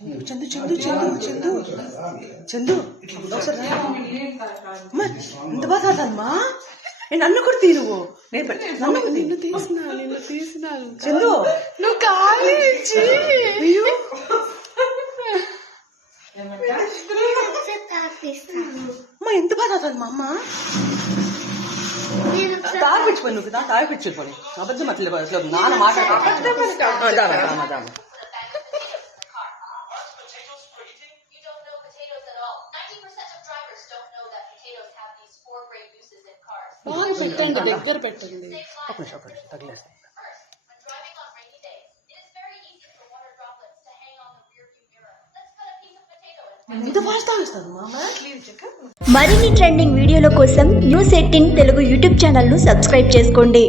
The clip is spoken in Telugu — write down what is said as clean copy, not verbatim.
చందు చందు చందు చందు చందు ఒకసారి అమ్మా ఇంత బాగా తాతమ్మా నేను నన్ను కూడా తీ నువ్వు నిన్ను తీసినాను చందు నువ్వు కాలి అయ్యో అమ్మా ఎంత బాగా తాతమ్మా అమ్మ తాగిపించుకోండి నువ్వు తాగిపించుకోండి అబద్ధం అట్లా నాన్న మాట్లాడతాను పెట్టండి దగ్గర పెట్టండి ఒక నిమిషం తగిలేస్తాను మరిన్ని ట్రెండింగ్ వీడియోల కోసం న్యూస్ 18 తెలుగు యూట్యూబ్ ఛానల్ ను సబ్స్క్రైబ్ చేసుకోండి.